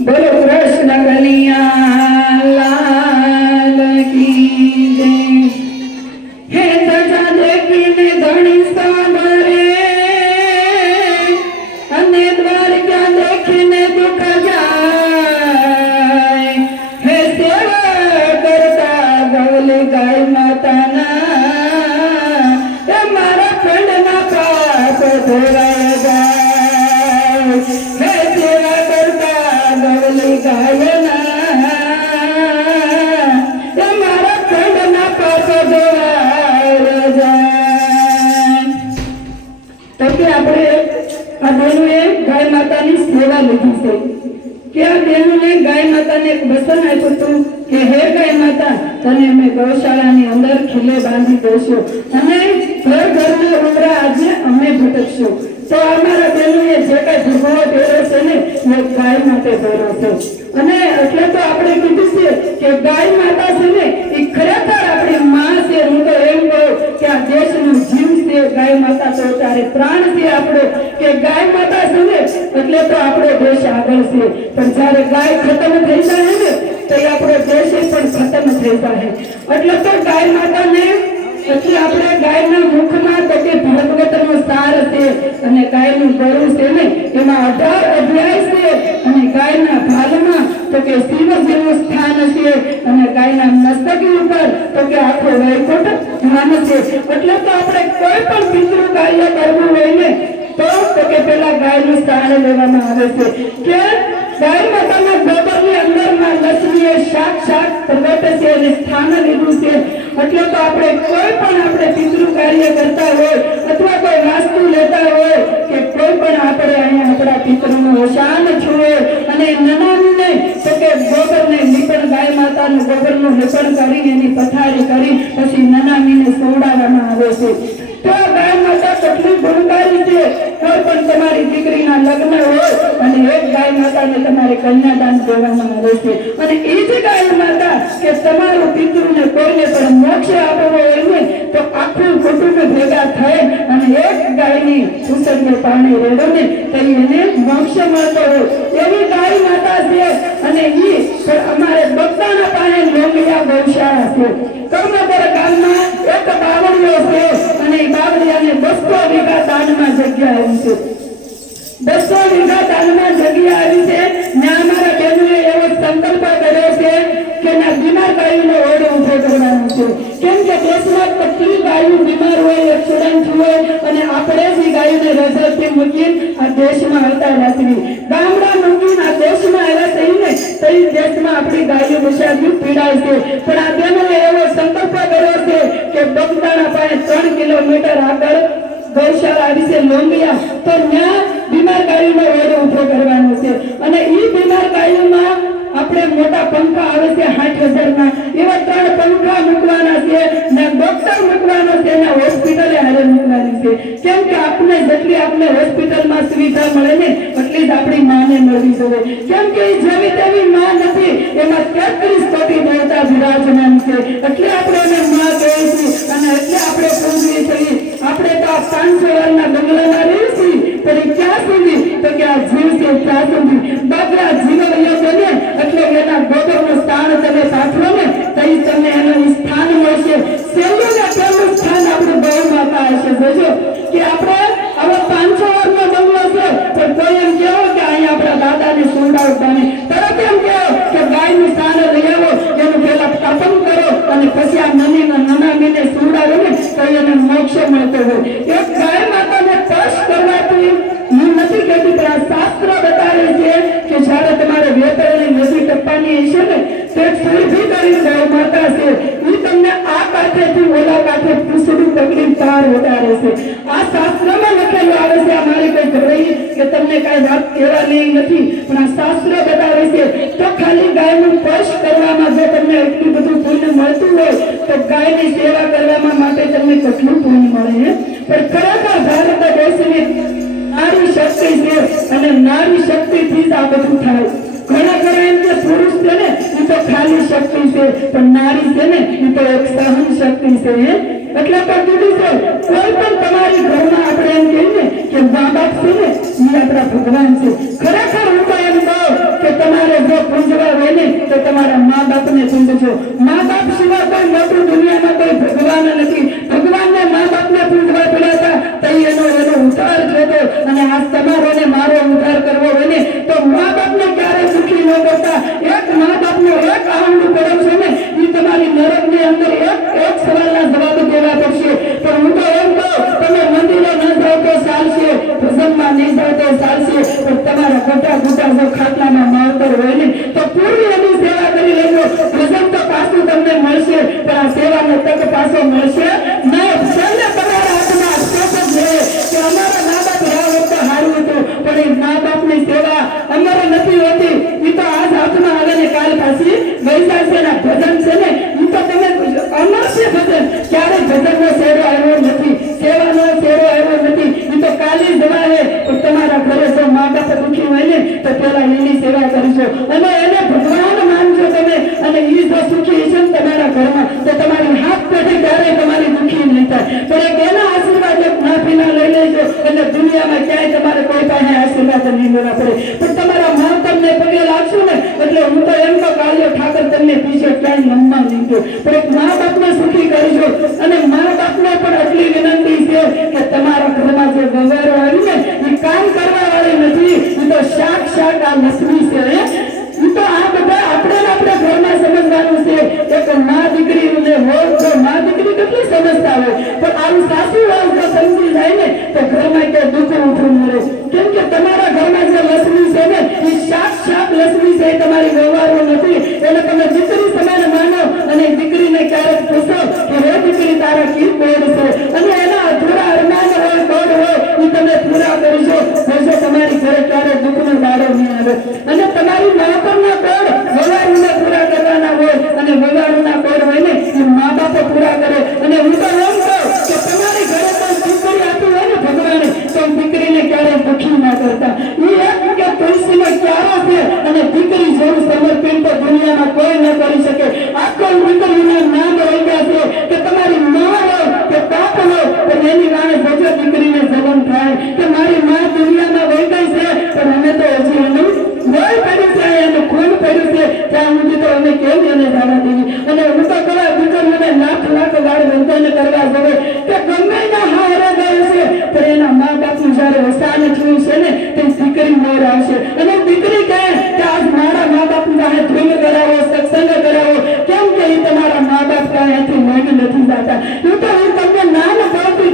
बोलो कृष्ण कन्हैया लाल की जय। हे धजा देखीने धણી સાંભળે અને દ્વારકા देखीने दुख જાય। हे સેવા કરતા ગવલી ગાય માતાના એ મારા ખંડના પાપ ધોવાય જાય। હે સેવા કરતા ગવલી ગાયના એ મારા ખંડના પાપ ધોવાય જાય। તો કે આપણે આ બેનુએ ગાય માતાની સેવા લીધી છે કે આ બેનુને ગાય માતાને એક વચન આપ્યું હતું કે હે ગાય માતા તને અમે ગૌશાળાની અંદર ખીલે બાંધી દઈશું અને ઘર ઘરના ઉમરા આજે અમે ભટકશું। તો અમારા બેનુએ જે કઈ ભગવો પહેર્યો છે ને એ ગાય માટે પહેર્યો છે અને એટલે તો આપણે કીધું છે કે ગાય માતા છે ને એ ખરેખર આપણી માં છે। હું તો એમ કહું કે આ દેશનું જીવ છે ગાય માતા, તો ત્યારે પ્રાણ છે આપણો કે ગાય માતા છે ને એટલે તો આપણો દેશ આગળ છે। પણ જ્યારે ગાય ખતમ થઈ જાય ને તો આપણો દેશ પણ ખતમ થઈ જાય। એટલે તો ગાય માતાને એટલે આપણે ગાયના મુખમાં તો કે ભાગવતનો સાર છે અને ગાયનું ગળું છે ને એમાં 18 અધ્યાય છે અને ગાયના ભાલમાં તો કે શિવજીનું સ્થાન છે અને ગાયના મસ્તક ઉપર તો કે આખો વૈકુંઠ ધામ છે। એટલે તો આપણે કોઈ પણ પિતૃ કાર્ય કરવું હોય ને તો કે પેલા ગાયનું સ્થાન લેવામાં આવે છે કે ગાય માતાના ગોબરની અંદરમાં લક્ષ્મીએ સાક્ષાત પ્રગટ છે અને સ્થાન લીધું છે। એટલે તો આપણે કોઈ પણ આપણે પિતૃ કાર્ય કરતા હોય અથવા કોઈ વાસ્તુ લેતા હોય કે કોઈ પણ આપણે અહીંયા આપણા પિતૃનું અવસાન છૂએ અને નનામીને તો કે ગોબરને લીપણ ગાય માતાનું ગોબરનું લીપણ કરીને એની પથારી કરી પછી નનામીને સોવડાવવામાં આવે છે। તો ગાય માતા કેટલી ગુણકારી છે। કોઈ પણ તમારી દીકરીના લગ્ન હોય અને એક ગાય માતાને તમારે કન્યાદાન દેવામાં આવે છે અને એ જ ગાય માતા કે તમારું પિતૃને કોઈને પણ મોક્ષ આપવો હોય ને તો આખું કુટુંબ ભેગા થાય અને એક ગાયની ઉસળને પાણી રેડો ને તો એને મોક્ષ મળતો હોય એવી ગાય માતા છે। અને એ અમારે બગદાના પાસે લોંગિયા ગૌશાળા છે। કર્મપર ગામમાં એક બાવળીઓ છે અને એ બાવળિયાને 200 વીઘા દાનમાં જગ્યા આવી છે। 200 વીઘા દાનમાં જગ્યા આવી છે ને અમારા બેનોએ એવો સંકલ્પ કર્યો છે કે ના બીમાર ગાયોનો ઓરડો ઉભો કરવાનો છે। કેમ કે દેશમાં કેટલી ગાયો બીમાર હોય, એક્સિડન્ટ હોય અને આપણે જ ગાયોને રજરથી મૂકી આ દેશમાં આવતા રાખવી ગામડા મૂકીને આ દેશમાં આવ્યા થઈને તો એ દેશમાં આપણી ગાયો બિચારી પીડાય છે। પણ આ બેનોએ એવો સંકલ્પ કર્યો છે કે બગદાણા પાસે 3 કિલોમીટર આગળ ગૌશાળા આવી છે લોંગિયા, તો ત્યાં બીમાર ગાયોનો ઓરડો ઉભો કરવાનો છે અને એ બીમાર ગાયોમાં આપણે મોટા પંખા આવે છે 60,000 એવા 3 પંખા મૂકવાના છે ને ડોક્ટર મૂકવાનો છે ને હોસ્પિટલે હારે મૂકવાની છે। કેમ કે આપણે જેટલી આપણે હોસ્પિટલમાં સુવિધા મળે ને એટલી જ આપણી માને મળવી જોઈએ। કેમ કે જેવી તેવી માં નથી, એમાં 33 કોટી દેવતા વિરાજમાન છે એટલે આપણે એને માં કહીએ છીએ અને એટલે આપણે પૂજવી છીએ। આપણે તો આ 500 વર્ષના બંગલામાં રહીએ છીએ પણ ક્યાં સુધી તો કે આ જીવ છે ત્યાં સુધી બાબરા જીવવ્યો છે ને એટલે એના ગોબરનું સ્થાન તમે પાછો ને તો તમને એનું સ્થાન મળશે। પહેલું ને પહેલું સ્થાન આપણું ગૌ માતા હશે। જોજો કે આપણે હવે 500 વર્ષનો બંગલો છે પણ કોઈ એમ કહેવો કે અહીંયા આપણા દાદાને સુવડાવતા તરત એમ કહો કે ગાયનું સ્થાન લઈ આવો, એનું પહેલા સ્થાપન કરો અને પછી આ નનામીને સુવડાવો ને તો એને મોક્ષ મળતો હોય। એક ગાય માતાને સ્પર્શ કરવાથી હું નથી કહેતી પણ આ શાસ્ત્ર બતાવે છે કે જ્યારે તમારે વેતરણી નદી ટપ્પાની હશે ને તે સુરભી કરી ગૌ માતા છે એ તમને આ કાંઠેથી ઓલા કાંઠે પૂછડું પકડી પાર વધારે છે। આ શાસ્ત્રમાં લખેલું આવે છે। આ મારી કોઈ ઘરે કે તમને કાંઈ વાત કહેવાની નથી પણ આ શાસ્ત્ર બતાવે છે। તો ખાલી ગાયનું સ્પર્શ કરવામાં જો તમને એટલું બધું પુણ્ય મળતું હોય તો ગાયની સેવા કરવામાં માટે તમને કેટલું પુણ્ય મળે પણ ખરેખર ભારત દેશની નારી શક્તિ છે અને નારી શક્તિથી જ આ બધું થાય। ઘણા ઘણા એમ કે પુરુષ છે ને એ તો ખાલી શક્તિ છે પણ નારી છે ને એ તો એક સહન શક્તિ છે। એટલે પણ કીધું છે કોઈ પણ તમારી ઘરમાં આપણે એમ કહીએ કે મા બાપ છે ને એ આપણા ભગવાન છે। ખરેખર હું પૂછો. મા બાપ સિવાય કોઈ મોટું દુનિયામાં કોઈ ભગવાન નથી. ભગવાનને મા બાપને પૂજવા પડ્યા હતા તો એનો ઉદ્ધાર થતો. અને આ તમારો ને મારો ઉદ્ધાર કરવો હોય ને તો મા બાપને ક્યારેય દુઃખી ન કરતા. એક મા બાપનો એક આંગળું પડે છે ને એ તમારી નરકની અંદર એક સવાલના જવાબ દેવા પડશે. પણ હું તો એમ કહું, તમે મંદિરે ન જાઓ તો ચાલશે, ભજનમાં નહીં જાઓ તો ચાલશે, પણ તમારા ખોટા જો ખાટલામાં માવતર હોય ને તો પૂરી એની સેવા કરી લેજો. ભજન તો પાછું તમને મળશે, પણ આ સેવાનો તક પાછો મળશે નહીં. છેલ્લે તમારા હાથમાં સ્ટેપ જ રહે કે અમારા મા બાપ રહ્યા હોત તો સારું હતું, પણ એ મા બાપની સેવા અમારે નથી હોતી. એ તો આજ હાથમાં આવે ને કાલ પાછી વૈસા છે ને ભજન છે ને એ તો તમે અમર છે ભજન. ક્યારે ભજનનો શેરો આવ્યો નથી, સેવાનો શેરો આવ્યો નથી. એ તો કાલી જવા હે. પણ તમારા ઘરે જો મા બાપ દુઃખી હોય ને તો પેલા એની સેવા કરશો અને એને ભગવાન માનજો તમે. અને એ જો સુખી છે ને તમારા ઘરમાં તો તમારી હાથ પેઢી ક્યારેય તમારી દુઃખી નહીં થાય. પણ એક એના આશીર્વાદ એક માફીના લઈ લેજો એટલે દુનિયામાં ક્યાંય તમારે કોઈ પાસે આશીર્વાદ નહીં લેવા પડે. પણ તમારા મા તમને પગે લાગશો ને એટલે હું તો એમ તો કાળિયો ઠાકર તમને પીછે ક્યાંય નમવા નહીં દો. પણ એક મા બાપને સુખી કરજો. અને મા બાપને પણ એટલી વિનંતી છે કે તમારા ઘરમાં જે વંગારો આવી ને એ કામ કરવા વાળી નથી, એ તો શાક આ લક્ષ્મી છે. એ તો આ બધા આપણે ઘરમાં સમજવાનું છે. એક મા દીકરી હોય તો મા દીકરી કેટલી સમજતા હોય, પણ આવું સાસુ વાસ જો સમજી જાય ને તો ઘરમાં ક્યાં દુઃખ ઉઠું મળે. કેમ કે તમારા ઘરમાં જે લક્ષ્મી છે ને એ શાક લક્ષ્મી છે, તમારી વ્યવહારો નથી. એટલે તમે દીકરી સમાન માનો અને દીકરીને ક્યારેક પૂછો કે હે દીકરી તારા કી કોડ છે, અને એના અધૂરા અરમાન હોય કોડ હોય એ તમે પૂરા કરશો. જો તમારી ઘરે ક્યારેક દુઃખનો દાડો નહીં આવે. અને તમારી નોકરના કોડ વગાડુના પૂરા કરવાના હોય અને વગાડુના કોડ હોય ને એ મા બાપ પૂરા કરે. અને હું તો એમ કહું કે તમારી ઘરે કોઈ દીકરી આપી હોય ને ભગવાને તો દીકરીને ક્યારેય દુઃખી ના કરતા. એ એક કે તુલસીનો ક્યારો છે અને દીકરી જેવું સમર્પણ તો દુનિયામાં કોઈ ન કરી શકે. આખો દીકરીના નામ રહ્યા છે કે તમારી મા હોય કે બાપ હોય પણ એની વાણે જોજો દીકરીને જન્મ થાય કે મારી મા દુનિયામાં વહી ગઈ છે પણ અમે તો હજી એનું લોહી પડ્યું છે, એનું ખૂન પડ્યું છે, ત્યાં સુધી તો અમે કેમ એને જવા દેવી. અને હું તો કહેવા દીકરીઓને લાખ વાળ વંદન કરવા જોઈએ કે ગમે ના હારે ગયું છે પણ એના મા બાપનું જયારે અવસાન થયું છે ને તે દીકરી મોર આવશે. અને દીકરી કહે કે આજ મારા મા બાપનું જાણે ધૂન કરાવો, સત્સંગ કરાવો. કેમ કે એ તમારા મા બાપ કાંઈથી લઈ નથી જતા. હું તો હું તમને નામ પાડતી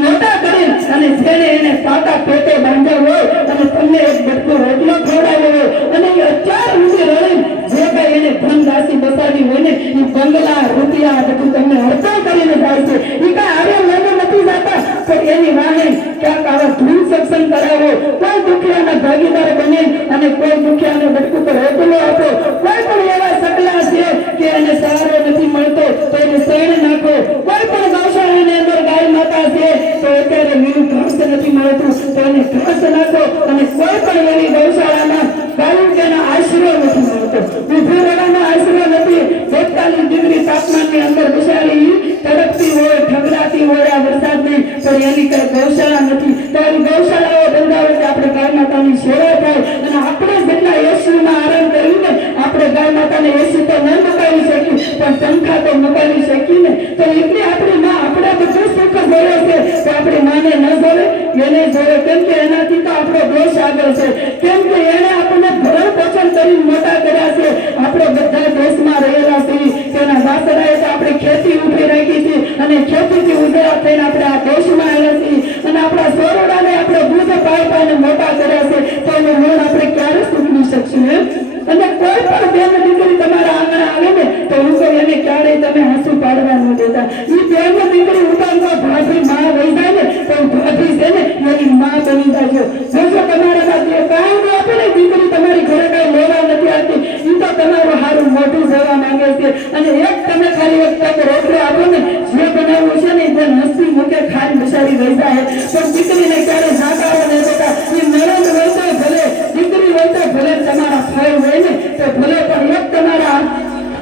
મોટા કરી અને જેને એને પાકા પેટે બાંધ્યા હોય અને તમને એક બટકો રોટલો ખવડાવ્યો હોય અને એ અત્યાર સુધી રડી જે કઈ એને ધન રાશિ બસાવી હોય ને એ બંગલા રૂપિયા બધું તમને અર્પણ કરીને જાય છે. એ કઈ આરે લઈને નથી જતા પણ એની વાહે ક્યાંક આવા ધૂન સત્સંગ કરાવો, કોઈ દુખિયાના ભાગીદાર બને અને કોઈ દુખિયાને બટકું પર રોટલો આપો. કોઈ પણ એવા સકલા છે કે એને સહારો નથી મળતો તો એને શેણ નાખો. કોઈ પણ ગૌશાળાની અંદર ગાય માતા છે તો અત્યારે લીલું ઘાસ નથી મળતું તો એને ઘાસ નાખો. અને કોઈ પણ એવી ગૌશાળામાં કારણ કે એનો આશરો નથી મળતો, ઉભું રહેવાનો આશરો નથી. 41 ડિગ્રી તાપમાનની અંદર બિચારી તડપતી હોય, ઠગડાતી હોય આ વરસાદની, પણ એની કઈ ગૌશાળા નથી. તો એની ગૌશાળાઓ બંધાવે કે આપણે ગાય માતાની સેવા થાય. અને આપણે જેટલા એસીમાં આરામ કર્યું ને આપણે ગાય માતાને એસી તો ન મકાવી શકી પણ પંખા તો મકાવી શકી ને. તો એટલી આપણી માં આપણે બધું સુખ જોડે છે તો આપણી માને ન જોડે એને જોડે. કેમ કે એનાથી તો આપણો દેશ આગળ છે. કેમ કે એને આપણને ભરણ પોષણ કરી મોટા કર્યા છે. આપણે બધા દેશમાં રહેલા છીએ, તેના વાસણાએ તો આપણે ખેતી ઉભી રાખી છે અને ખેતીથી ઉભેલા થઈને આપણે આ દેશમાં આવ્યા છીએ. અને આપણા સોરડાને આપણે દૂધ પાઈને મોટા કર્યા છે તો એનું ઋણ આપણે ક્યારે ચૂકવી શકશું? અને કોઈ પણ બેન દીકરી તમારા આંગણે આવે ને તો હું તો એને ક્યારેય તમે હસું પાડવા ન દેતા. એ બેન દીકરી ઉતારવા ભાભી માં વહી જાય ને તો ભાભી છે ને એની માં બની જાય. જો તમારા જે કાંઈ આપે ને દીકરી તમારી ઘરે કઈ લેવા નથી આવતી, એ તો તમારું સારું મોઢું જવા માંગે છે. અને એક તમે ખાલી એક તક રોટલો આપો ને જે બનાવવું છે ને જે હસી મૂકે ખાઈ બિચારી રહી જાય. પણ દીકરીને ક્યારે જાગાડવા નહીં દેતા. એ નરમ હોય તો ભલે, દીકરી હોય તો ભલે, તમારા ફળ હોય ને તો ભલે, પણ એક તમારા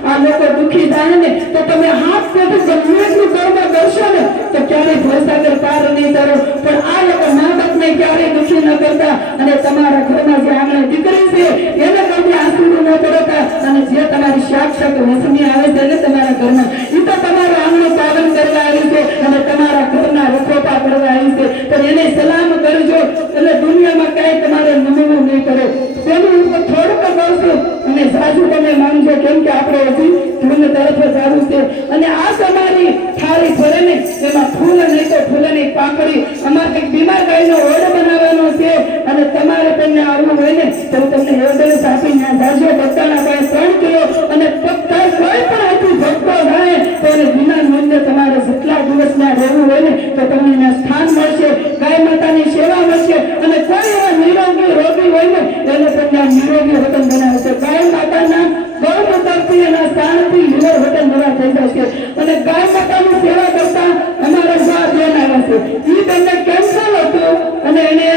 આ લોકો દુઃખી થાય ને તો તમે હાથ પેઢી ગમે એટલું કર્મ કરશો ને તો ક્યારેય ભવસાગર પાર નહીં કરો. પણ આ લોકો મા બાપને ક્યારેય દુઃખી ન કરતા અને તમારા ઘરમાં જે આંગણે દીકરી છે એને કદી આંસુ ન પડતા અને જે તમારી તમારી શાક લક્ષ્મી આવે છે ને તમારા ઘરમાં, એ તો તમારું આંગણું પાલન કરવા આવી છે અને તમારા ઘરના રખોપા કરવા આવી છે. પણ એને સલામ કરજો એટલે દુનિયામાં કાંઈ તમારે નમવું નહીં કરે. તેનું હું થોડુંક કહું છું અને સાચું તમે માનજો, કેમ કે આપણે હજી ધૂન તરફ સારું છે. અને આ તમારી થાળી ભરે ને એમાં ફૂલ નહીં તો ફૂલની પાંખડી, અમારે કંઈક બીમાર ગાયનો ઓળ બનાવવાનો છે અને તમારે તમને આવવું હોય ને તો તમને એવડેસ આપી ત્યાં જાજો. બધાના પાસે 3 કિલો અને બધા કોઈ પણ આથી ભક્તો થાય તો એને વિના મૂલ્યે તમારે જેટલા દિવસ ત્યાં રહેવું હોય ને તો તમને ત્યાં સ્થાન મળશે, ગાય માતાની સેવા મળશે. અને કોઈ એવા નિરોગી રોગી હોય ને એને પણ ત્યાં નિરોગી વતન બનાવશે. ગાય માતાના ગૌમૂત્રથી એના શાંતિ લીવર વતન નવા થઈ જશે. અને ગાય માતાની સેવા કરતા અમારા બા બેન આવ્યા છે, એ તમને કેન્સર હતું અને એને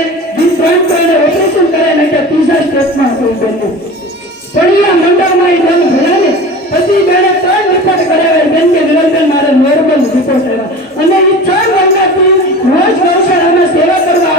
ઓપરેશન કરાવી નાખ્યા, 3જા સ્ટેપમાં હતું બેનને. પણ આ મંડળમાં એ બેન ભર્યા ને પછી બેને 3 રિપોર્ટ કરાવ્યા. બેન કે વિરલબેન મારે નોર્મલ રિપોર્ટ આવ્યા અને એ 6 મહિનાથી રોજ ગૌશાળામાં સેવા કરવા